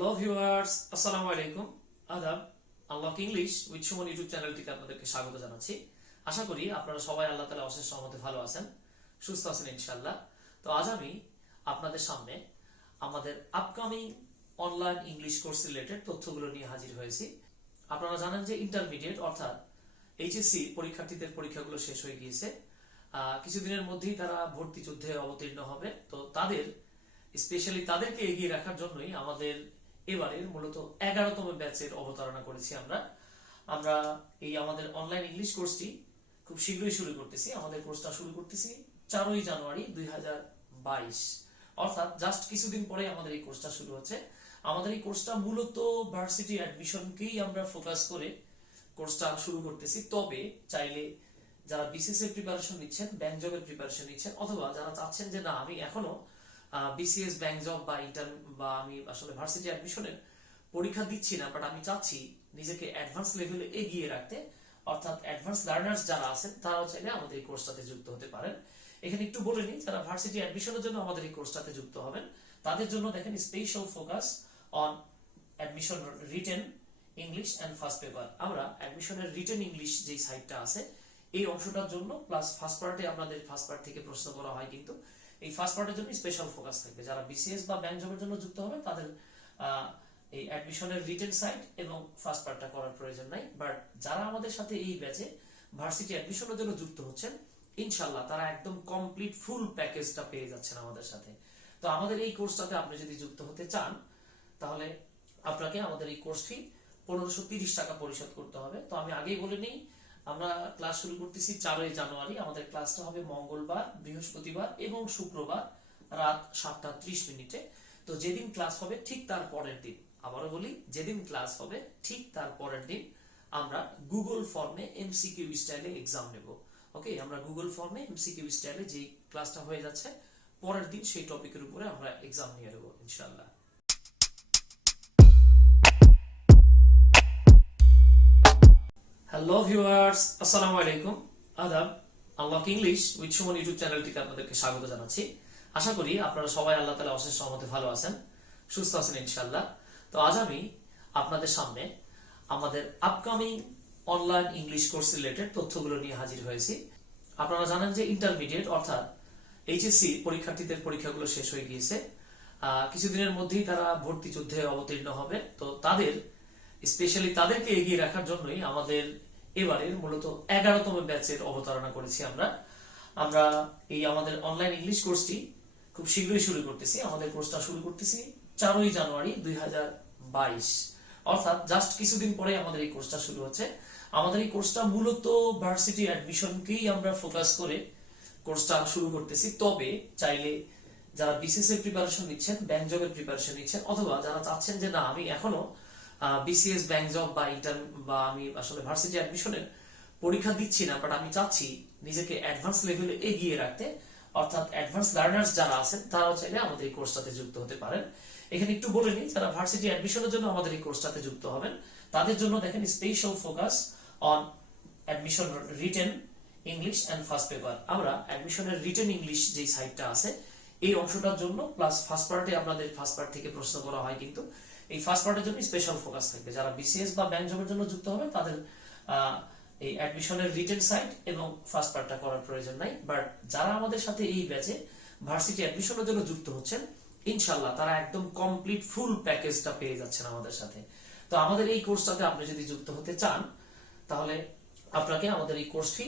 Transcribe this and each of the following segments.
Hello viewers, আসসালামু আলাইকুম। আদাব। Unlock English with Suman YouTube চ্যানেলটিতে আপনাদেরকে স্বাগত জানাচ্ছি। আশা করি আপনারা সবাই আল্লাহ তাআলার অশেষ রহমতে ভালো আছেন, সুস্থ আছেন ইনশাআল্লাহ। তো আজ আমি আপনাদের সামনে আমাদের upcoming online English course related তথ্যগুলো নিয়ে হাজির হয়েছি। আপনারা জানেন যে ইন্টারমিডিয়েট অর্থাৎ এইচএসসি পরীক্ষার্থীদের পরীক্ষাগুলো শেষ হয়ে গিয়েছে। কিছুদিনের মধ্যেই তারা ভর্তি যুদ্ধে অবতীর্ণ হবে। তো স্পেশালি তাদেরকে এগিয়ে রাখার জন্যই আমাদের এবারের মূলত 11তম ব্যাচের অবতারণা করেছি আমরা এই আমাদের অনলাইন ইংলিশ কোর্সটি খুব শীঘ্রই শুরু করতেছি। আমাদের কোর্সটা শুরু করতেছি 4ই জানুয়ারি 2022, অর্থাৎ জাস্ট কিছুদিন পরে আমাদের এই কোর্সটা শুরু হচ্ছে। আমাদের এই কোর্সটা মূলত ভার্সিটি অ্যাডমিশনকেই আমরা ফোকাস করে কোর্সটা শুরু করতেছি। তবে চাইলে যারা বিসিএস এর প্রিপারেশন নিচ্ছেন, ব্যাংক জবের প্রিপারেশন নিচ্ছেন, অথবা যারা চাচ্ছেন যে না আমি এখনো বিসিএস, ব্যাংক জব বা আমি আসলে ভার্সিটি অ্যাডমিশনের পরীক্ষা দিচ্ছি না, বাট আমি চাচ্ছি নিজেকে অ্যাডভান্স লেভেলে এগিয়ে রাখতে, অর্থাৎ অ্যাডভান্স লার্নার্স যারা আছেন তারাও চাইলে আমাদের এই কোর্সটাতে যুক্ত হতে পারেন। এখানে একটু বলে নিই, যারা ভার্সিটি অ্যাডমিশনের জন্য আমাদের এই কোর্সটাতে যুক্ত হবেন তাদের জন্য দেখেন special focus on admission written English and first paper. আমরা অ্যাডমিশনের রিটেন ইংলিশ যে সাইটটা আছে এই অংশটার জন্য, প্লাস ফার্স্ট পার্টে আপনাদের ফার্স্ট পার্ট থেকে প্রশ্ন করা হয়, কিন্তু এই ফার্স্ট পার্টের জন্য স্পেশাল ফোকাস থাকবে। যারা বিসিএস বা ব্যাংক জবের জন্য যুক্ত হবে তাদের এই অ্যাডমিশনের রিটেন সাইট এবং ফার্স্ট পার্টটা করার প্রয়োজন নাই। বাট যারা আমাদের সাথে এই ব্যাচে ভার্সিটি অ্যাডমিশনের জন্য যুক্ত হচ্ছেন, ইনশাআল্লাহ তারা একদম কমপ্লিট ফুল প্যাকেজটা পেয়ে যাচ্ছেন আমাদের সাথে। তো আমাদের এই কোর্সটাতে আপনি যদি যুক্ত হতে চান তাহলে আপনাকে আমাদের এই কোর্স ফি 1530 টাকা পরিশোধ করতে হবে। তো আমি আগেই বলে নিই, আমরা ক্লাস শুরু করতেছি 4ই জানুয়ারি। আমাদের ক্লাসটা হবে মঙ্গলবার, বৃহস্পতিবার এবং শুক্রবার রাত 7টা 30 মিনিটে। তো যেদিন ক্লাস হবে ঠিক তার পরের দিন, আবারও বলি, যেদিন ক্লাস হবে ঠিক তার পরের দিন আমরা গুগল ফর্মে এমসিকিউ স্টাইলে এক্সাম নেব। ওকে, আমরা গুগল ফর্মে এমসিকিউ স্টাইলে যে ক্লাসটা হয়ে যাচ্ছে পরের দিন সেই টপিকের উপরে আমরা এক্সাম নিয়ে নেব ইনশাআল্লাহ। হ্যালো ভিউয়ার্স, আসসালামু আলাইকুম। আদাব। Unlock English with Suman YouTube চ্যানেলটিতে আপনাদেরকে স্বাগত জানাচ্ছি। আশা করি আপনারা সবাই আল্লাহ তাআলার অশেষ রহমতে ভালো আছেন, সুস্থ আছেন ইনশাআল্লাহ। তো আজ আমি আপনাদের সামনে আমাদের upcoming online English course related তথ্যগুলো নিয়ে হাজির হয়েছি। আপনারা জানেন যে ইন্টারমিডিয়েট অর্থাৎ এইচএসসি পরীক্ষার্থীদের পরীক্ষাগুলো শেষ হয়ে গিয়েছে। কিছুদিনের মধ্যেই তারা ভর্তি যুদ্ধে অবতীর্ণ হবে। তো স্পেশালি তাদেরকে এগিয়ে রাখার জন্যই আমাদের এবারের মূলত 11তম ব্যাচের অবতারণা করেছি আমরা এই আমাদের অনলাইন ইংলিশ কোর্সটি খুব শীঘ্রই শুরু করতেছি। আমাদের কোর্সটা শুরু করতেছি 4ই জানুয়ারি 2022, অর্থাৎ জাস্ট কিছুদিন পরে আমাদের এই কোর্সটা শুরু হচ্ছে। আমাদের এই কোর্সটা মূলত ভার্সিটি অ্যাডমিশনকেই আমরা ফোকাস করে কোর্সটা শুরু করতেছি। তবে চাইলে যারা বিসিএস এর প্রিপারেশন নিচ্ছেন, ব্যাংক জবের প্রিপারেশন নিচ্ছেন, অথবা যারা চাচ্ছেন যে না আমি এখনো বিসিএস, ব্যাংক জব বা আমি আসলে ভার্সিটি অ্যাডমিশনের পরীক্ষা দিচ্ছি না, বাট আমি চাচ্ছি নিজেকে অ্যাডভান্স লেভেলে এগিয়ে রাখতে, অর্থাৎ অ্যাডভান্স লার্নার্স যারা আছেন তারাও চাইলে আমাদের এই কোর্সটাতে যুক্ত হতে পারেন। এখানে একটু বলে নিই, যারা ভার্সিটি অ্যাডমিশনের জন্য আমাদের এই কোর্সটাতে যুক্ত হবেন তাদের জন্য দেখেন special focus on admission written English and first paper. আমরা অ্যাডমিশনের রিটেন ইংলিশ যে সাইটটা আছে এই অংশটার জন্য, প্লাস ফার্স্ট পার্টে আপনাদের ফার্স্ট পার্ট থেকে প্রশ্ন করা হয়, কিন্তু এই ফার্স্ট পার্টের জন্য স্পেশাল ফোকাস থাকবে। যারা বিসিএস বা ব্যাংক জবের জন্য যুক্ত হবে তাদের এই অ্যাডমিশনের রিটেন সাইট এবং ফার্স্ট পার্টটা করার প্রয়োজন নাই। বাট যারা আমাদের সাথে এই ব্যাচে ভার্সিটি অ্যাডমিশনের জন্য যুক্ত হচ্ছেন, ইনশাআল্লাহ তারা একদম কমপ্লিট ফুল প্যাকেজটা পেয়ে যাচ্ছেন আমাদের সাথে। তো আমাদের এই কোর্সটাতে আপনি যদি যুক্ত হতে চান তাহলে আপনাকে আমাদের এই কোর্স ফি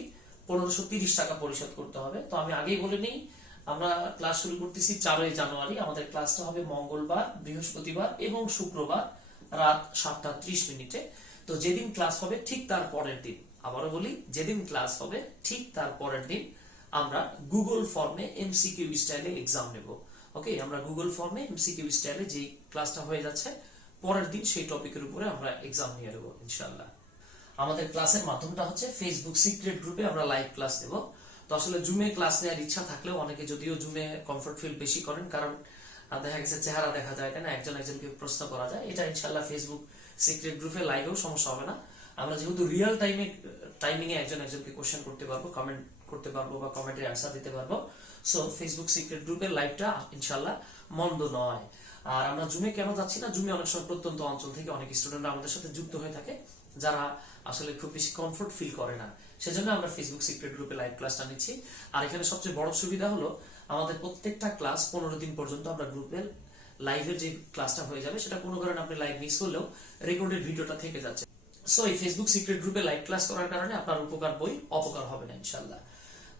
1530 টাকা পরিশোধ করতে হবে। তো আমি আগেই বলে নিই, আমরা ক্লাস শুরু করতেছি 4ই জানুয়ারি। আমাদের ক্লাসটা হবে মঙ্গলবার, বৃহস্পতিবার এবং শুক্রবার রাত 7টা 30 মিনিটে। তো যেদিন ক্লাস হবে ঠিক তার পরের দিন, আবারও বলি, যেদিন ক্লাস হবে ঠিক তার পরের দিন আমরা গুগল ফর্মে এমসিকিউ স্টাইলে এক্সাম নেব। ওকে, আমরা গুগল ফর্মে এমসিকিউ স্টাইলে যে ক্লাসটা হয়ে যাচ্ছে পরের দিন সেই টপিকের উপরে আমরা এক্সাম নিয়ে নেব ইনশাআল্লাহ। আমাদের ক্লাসের মাধ্যমটা হচ্ছে ফেসবুক সিক্রেট গ্রুপে আমরা লাইভ ক্লাস নেব। তো আসলে জুমে ক্লাস নেওয়ার ইচ্ছা থাকলেও অনেকে যদিও জুমে কমফর্ট ফিল বেশি করেন, কারণ দেখা গেছে চেহারা দেখা যায়, তাই না, একজন একজনকে প্রশ্ন করা যায়। এটা ইনশাআল্লাহ ফেসবুক সিক্রেট গ্রুপে লাইভেও সমস্যা হবে না। আমরা যেহেতু রিয়েল টাইমিং এ একজন একজনকে কোশ্চেন করতে পারবো, কমেন্ট করতে পারবো বা কমেন্টের অ্যান্সার দিতে পারবো। সো ফেসবুক সিক্রেট গ্রুপের লাইভটা ইনশাআল্লাহ মন্দ নয়। আর আমরা জুমে কেন যাচ্ছি না, জুমে অনেক সময় প্রত্যন্ত অঞ্চল থেকে অনেক স্টুডেন্টরা আমাদের সাথে যুক্ত হয়ে থাকে যারা আসলে খুব বেশি কমফোর্ট ফিল করে না, সেজন্য আমরা ফেসবুক সিক্রেট গ্রুপে লাইভ ক্লাসটা নিচ্ছি। আর এখানে সবচেয়ে বড় সুবিধা হলো আমাদের প্রত্যেকটা ক্লাস 15 দিন পর্যন্ত আমরা গ্রুপের লাইভের যে ক্লাসটা হয়ে যাবে সেটা কোনো কারণে আপনি লাইভ মিস করলেও রেকর্ডেড ভিডিওটা থেকে যাচ্ছে। সো এই ফেসবুক সিক্রেট গ্রুপে লাইভ ক্লাস করার কারণে আপনার উপকার বই অপকার হবে না ইনশাআল্লাহ।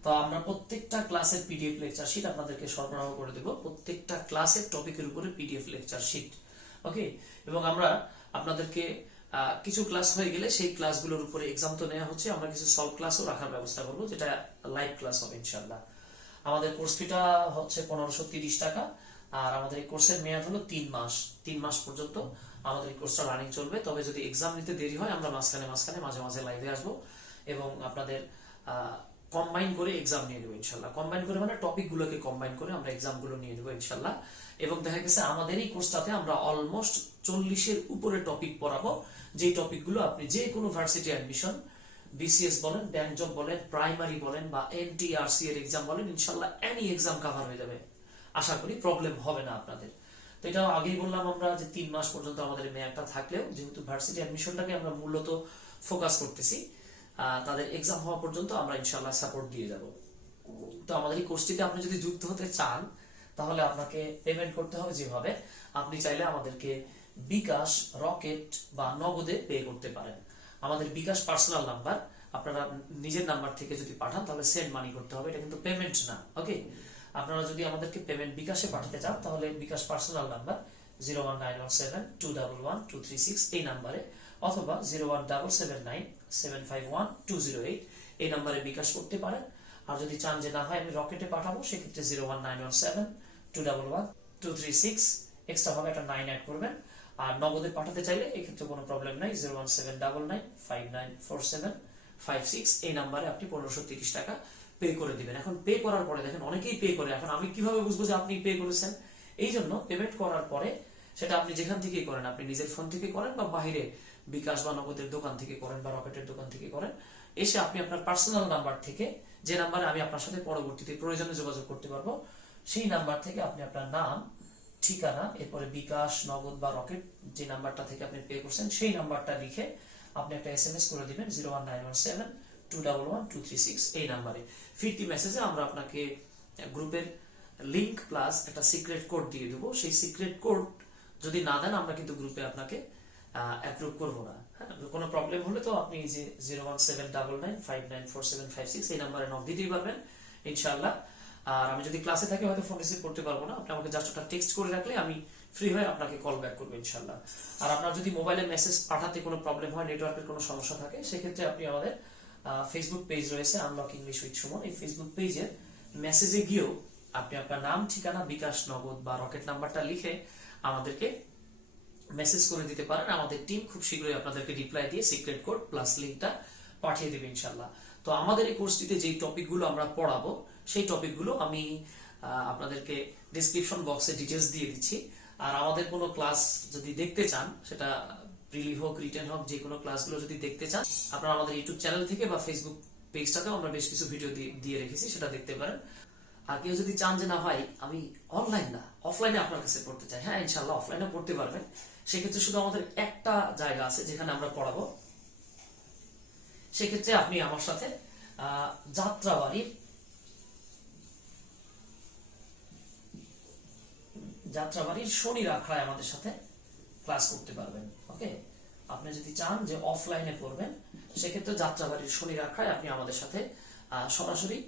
তো আমরা প্রত্যেকটা ক্লাসের পিডিএফ লেকচার শিট আপনাদেরকে সরবরাহ করে দেব, প্রত্যেকটা ক্লাসের টপিকের উপরে পিডিএফ লেকচার শিট, ওকে। এবং আমরা আপনাদেরকে কিছু ক্লাস হয়ে গেলে সেই ক্লাসগুলোর উপরে এক্সাম তো নেওয়া হচ্ছে, আমরা কিছু সলভ ক্লাসও রাখার ব্যবস্থা করব যেটা লাইভ ক্লাস হবে ইনশাআল্লাহ। আমাদের কোর্স ফিটা হচ্ছে 1530 টাকা, আর আমাদের এই কোর্সের মেয়াদ হলো 3 মাস। 3 মাস পর্যন্ত আমাদের এই কোর্সটা রানিং চলবে। তবে যদি এক্সাম নিতে দেরি হয় আমরা মাঝখানে মাঝে মাঝে লাইভে আসবো এবং আপনাদের কম্বাইন করে এক্সাম নিয়ে নেবো ইনশাল্লাহ। কম্বাইন করে মানে টপিকগুলোকে কম্বাইন করে আমরা এক্সামগুলো নিয়ে নেবো ইনশাল্লাহ। এবং দেখা গেছে আমাদের এই কোর্সটাতে আমরা অলমোস্ট 40-এর উপরে টপিক পড়াবো, যে টপিকগুলো আপনি যে কোনো ভার্সিটি অ্যাডমিশন, বিসিএস বলেন, ব্যাংক জব বলেন, প্রাইমারি বলেন বা NTRCA এর এক্সাম বলেন, ইনশাল্লাহ এনি এক্সাম কভার হয়ে যাবে, আশা করি প্রবলেম হবে না আপনাদের। তো এটাও আগেই বললাম আমরা যে 3 মাস পর্যন্ত আমাদের মেয়াদটা থাকলেও যেহেতু ভার্সিটি অ্যাডমিশনটাকে আমরা মূলত ফোকাস করতেছি, তাদের এক্সাম হওয়া পর্যন্ত আমরা ইনশাআল্লাহ সাপোর্ট দিয়ে যাব। তো আমাদের এই কোর্সটিতে আপনি যদি যুক্ত হতে চান তাহলে আপনাকে পেমেন্ট করতে হবে যেভাবে, আপনি চাইলে আমাদেরকে বিকাশ, রকেট বা নগদে পে করতে পারেন। আমাদের বিকাশ পার্সোনাল নাম্বার, আপনারা নিজের নাম্বার থেকে যদি পাঠান তাহলে সেন্ড মানি করতে হবে, এটা কিন্তু পেমেন্ট না, ওকে। আপনারা যদি আমাদেরকে পেমেন্ট বিকাশে পাঠাতে চান তাহলে বিকাশ পার্সোনাল নাম্বার 01917211236 এই নাম্বারে, অথবা 01779751208 এই নাম্বারে বিকাশ করতে পারেন। আর যদি চান যে না হয় আমি রকেটে পাঠাবো, সেক্ষেত্রে 01917211236 এক্সট্রা ভাবে একটা 9 অ্যাড করবেন। আর নগদে পাঠাতে চাইলে এক্ষেত্রে কোনো প্রবলেম নাই, 01799594756 এই নাম্বারে আপনি 1530 টাকা পে করে দিবেন। এখন পে করার পরে দেখেন অনেকেই পে করে, এখন আমি কিভাবে বুঝবো যে আপনি পে করেছেন? এই জন্য পেমেন্ট করার পরে সেটা আপনি যেখান থেকেই করেন, আপনি নিজের ফোন থেকে করেন বা বাইরে বিকাশ বা নগদের দোকান থেকে করেন বা রকেটের দোকান থেকে করেন, এসে আপনি আপনার পার্সোনাল নাম্বার থেকে, যে নাম্বারে আমি আপনার সাথে পরবর্তীতে প্রয়োজনে যোগাযোগ করতে পারবো, সেই নাম্বার থেকে আপনি আপনার নাম, ঠিকানা, এরপরে বিকাশ, নগদ বা রকেট যে নাম্বারটা থেকে আপনি পে করছেন সেই নাম্বারটা লিখে আপনি একটা SMS করে দিবেন 01917211236 এই নাম্বারে। ফিরতি মেসেজে আমরা আপনাকে গ্রুপের লিংক প্লাস একটা সিক্রেট কোড দিয়ে দেবো। সেই সিক্রেট কোড যদি না দেন আমরা কিন্তু গ্রুপে আপনাকে অ্যাপ্রুভ করবো না। কোনো প্রবলেম হলে তো আপনি যে 01799594756 এই নাম্বারে নক দিতেই পারবেন ইনশাআল্লাহ। আর আমি যদি ক্লাসে থাকি হয়তো ফোন রিসিভ করতে পারবো না, আপনি আমাকে জাস্ট একটা টেক্সট করে রাখলে আমি ফ্রি হয়ে আপনাকে কল ব্যাক করবো ইনশাআল্লাহ। আর আপনার যদি মোবাইলে মেসেজ পাঠাতে কোনো প্রবলেম হয়, নেটওয়ার্কের কোনো সমস্যা থাকে, সেক্ষেত্রে আপনি আমাদের ফেসবুক পেজ রয়েছে আনলক ইংলিশ উইথ সুমন, এই ফেসবুক পেজের মেসেজে গিয়েও আপনি আপনার নাম, ঠিকানা, বিকাশ, নগদ বা রকেট নাম্বারটা লিখে আমাদেরকে মেসেজ করে দিতে পারেন। আমাদের টিম খুব শীঘ্রই আপনাদেরকে রিপ্লাই দিয়ে সিক্রেট কোড প্লাস লিংকটা পাঠিয়ে দেবে ইনশাআল্লাহ। তো আমাদের এই কোর্সটিতে যেই টপিকগুলো আমরা পড়াবো সেই টপিকগুলো আমি আপনাদেরকে ডেসক্রিপশন বক্সে ডিটেলস দিয়ে দিচ্ছি। আর আমাদের কোনো ক্লাস যদি দেখতে চান, সেটা প্রিলি হোক, রিটেন হোক, যে কোনো ক্লাসগুলো যদি দেখতে চান, আপনারা আমাদের ইউটিউব চ্যানেল থেকে বা ফেসবুক পেজটাতেও আমরা বেশ কিছু ভিডিও দিয়ে রেখেছি, সেটা দেখতে পারেন। আর কেউ যদি চান যে না ভাই আমি অনলাইন না অফলাইনে আপনার কাছে পড়তে চাই, হ্যাঁ ইনশাআল্লাহ অফলাইনে পড়তে পারবেন। সেক্ষেত্রে শুধু আমাদের একটা জায়গা আছে যেখানে আমরা পড়াবো, সেক্ষেত্রে আপনি আমার সাথে যাত্রাবাড়ির শনির আখড়ায় আমাদের সাথে ক্লাস করতে পারবেন, ওকে। আপনি যদি চান যে অফলাইনে পড়বেন, সেক্ষেত্রে যাত্রাবাড়ির শনির আখড়ায় আপনি আমাদের সাথে সরাসরি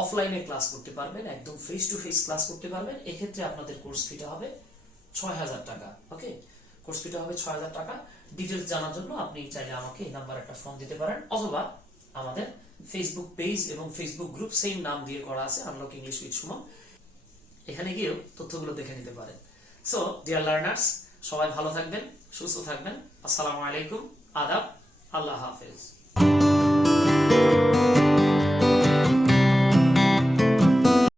অফলাইনে ক্লাস করতে পারবেন, একদম ফেস টু ফেস ক্লাস করতে পারবেন। এক্ষেত্রে আপনাদের কোর্স ফিটা হবে 6000 টাকা, ওকে। কোর্স ফিটা হবে 6000 টাকা। ডিটেলস জানার জন্য আপনি চাইলে আমাকে এই নাম্বারে একটা ফোন দিতে পারেন, অথবা আমাদের ফেসবুক পেজ এবং ফেসবুক গ্রুপ সেম নাম দিয়ে করা আছে আনলক ইংলিশ উইথ সুমন, এখানে গিয়েও তথ্যগুলো দেখে নিতে পারেন। সো ডিয়ার লার্নার্স, সবাই ভালো থাকবেন, সুস্থ থাকবেন। আসসালামু আলাইকুম, আদাব, আল্লাহ হাফেজ।